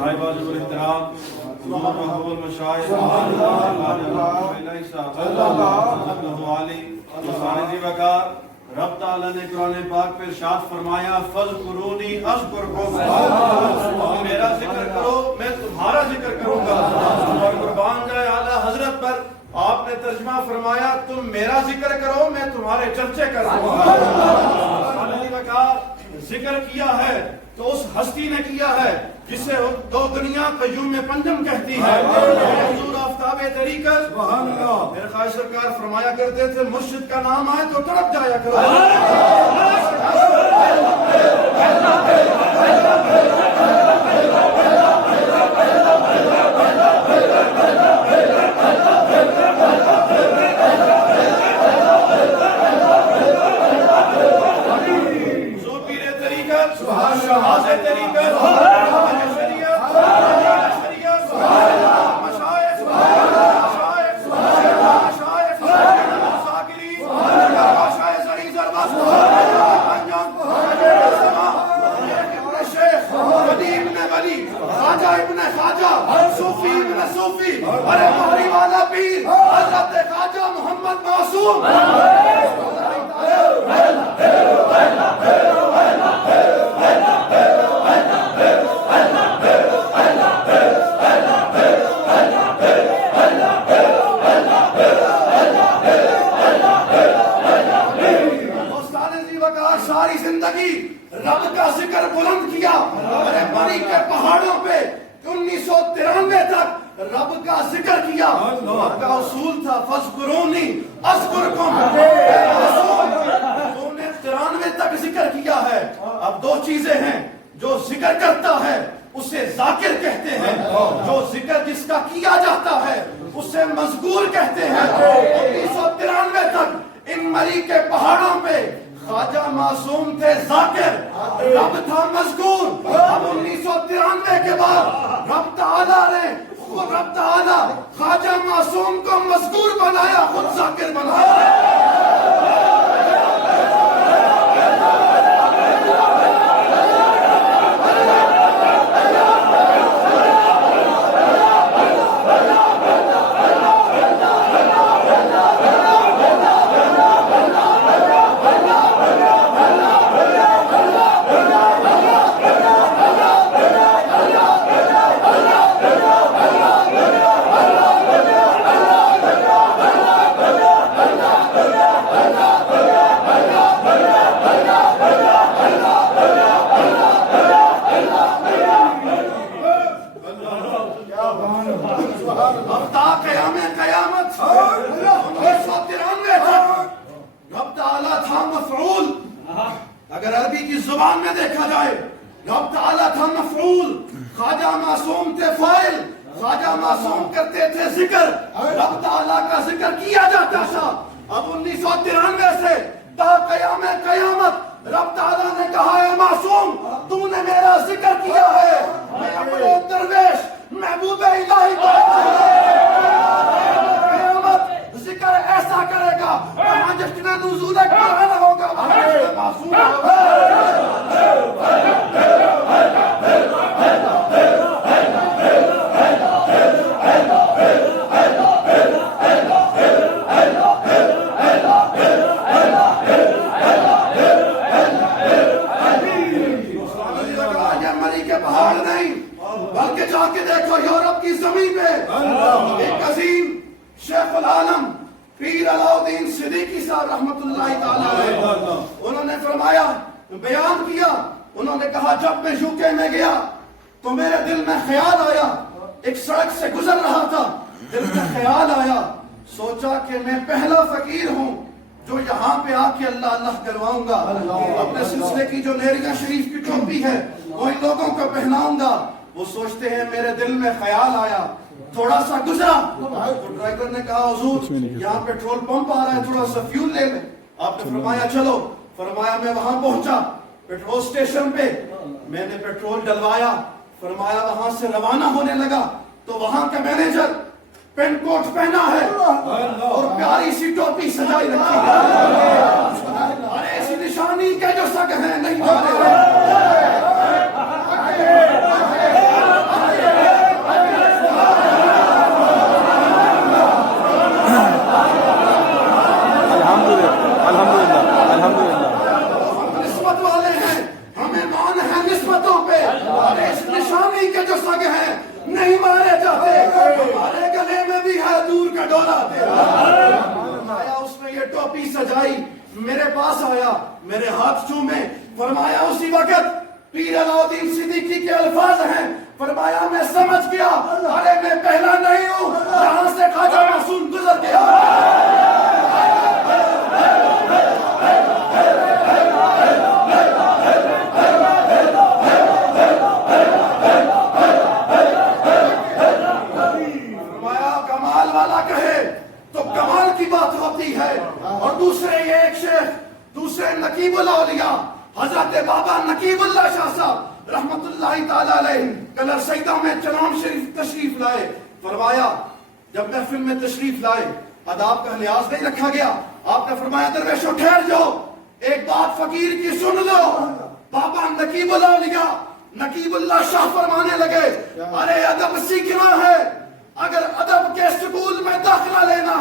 صاحب واجب الاحترام حضور محبوب المشاہد علی وقار رب تعالیٰ نے قرآن پاک پہ ارشاد فرمایا فَاذْكُرُونِي أَذْكُرْكُمْ، میرا ذکر کرو میں تمہارا ذکر کروں گا. اور قربان جائے اعلیٰ حضرت پر آپ نے ترجمہ فرمایا تم میرا ذکر کرو میں تمہارے چرچے کروں گا. علی وقار ذکر کیا ہے تو اس ہستی نے کیا ہے جسے دو دنیا قیوم پنجم کہتی ہے. حضور آفتاب طریقت میرے خواہش سرکار فرمایا کرتے تھے مرشد کا نام آئے تو تڑپ جایا کرو. ساری زندگی رب کا ذکر بلند کیا. ارے بڑی کے پہاڑوں پہ 1993 تک رب کا ذکر کیا. رب کا اصول تھا فَاذْكُرُونِي أَذْكُرْكُمْ. تو نے 93 تک ذکر کیا ہے. اب دو چیزیں ہیں، جو ذکر کرتا ہے اسے ذاکر کہتے ہیں، جو ذکر جس کا کیا جاتا ہے اسے مذکور کہتے ہیں. 1993 تک ان مری کے پہاڑوں پہ خواجہ معصوم تھے ذاکر، رب تھا مذکور. اب 1993 کے بعد رب تعالیٰ خواجہ معصوم کو مذکور بنایا، خود ذاکر بنایا. اگر عربی کی زبان میں دیکھا جائے رب تعالیٰ تھا مفعول، خواجہ معصوم تھے فاعل. خواجہ معصوم کرتے تھے ذکر، رب تعالیٰ کا ذکر کیا جاتا تھا. اب 1993 سے تا قیام قیامت رب تعالیٰ نے کہا ہے معصوم تو نے میرا ذکر کیا ہے، میں اپنے درویش محبوب الہی کو قیامت ذکر ایسا کرے گا وہاں جشن نزول قرآن ہوگا. معصوم بلکہ جا کے دیکھو یورپ کی زمین پہ ایک عظیم شیخ العالم پیر علاؤدین صدیقی صاحب رحمت اللہ تعالیٰ علیہ، انہوں نے فرمایا، بیان کیا، انہوں نے کہا جب میں UK میں گیا تو میرے دل میں خیال آیا، ایک سڑک سے گزر رہا تھا، دل میں خیال آیا، سوچا کہ میں پہلا فقیر ہوں جو یہاں پہ آ کے اللہ اللہ کرواؤں گا. اپنے سلسلے کی جو لیریا شریف کی ٹوپی ہے وہ ان لوگوں کو پہناؤں گا. وہ سوچتے ہیں میرے دل میں خیال آیا، تھوڑا سا گزرا تو ڈرائیور نے کہا حضور یہاں پیٹرول پمپ آ رہا ہے تھوڑا سا فیول لے لیں. آپ نے فرمایا چلو. فرمایا میں وہاں پہنچا پیٹرول سٹیشن پہ، میں نے پیٹرول ڈلوایا. فرمایا وہاں سے روانہ ہونے لگا تو وہاں کا مینیجر پین کوٹ پہنا ہے اور پیاری سی ٹوپی سجائی رکھی ہے. ارے ایسی نشانی کے جو سگ ہیں نہیں جاتے. سجائی, میرے پاس آیا, میرے ہاتھ چومے, فرمایا اسی وقت پیر علاؤدین صدیقی کے الفاظ ہیں, فرمایا میں سمجھ گیا, ارے میں پہلا نہیں ہوں جہاں سے خواجہ معصوم گزر گیا. فرمایا کمال والا کہے تو کمال کی بات ہوتی ہے. اور دوسرے یہ ایک شیخ, دوسرے نقیب الاولیاء حضرت بابا نقیب اللہ شاہ صاحب رحمت اللہ تعالی علیہ کلر سیدہ میں چنان شریف تشریف لائے. فرمایا جب محفل میں تشریف لائے آداب کا لحاظ نہیں رکھا گیا. آپ نے فرمایا درویشو ٹھہر جاؤ, ایک بات فقیر کی سن لو. بابا نقیب الاولیاء نقیب اللہ شاہ فرمانے لگے, ارے ادب سیکھنا ہے, اگر ادب کے سکول میں داخلہ لینا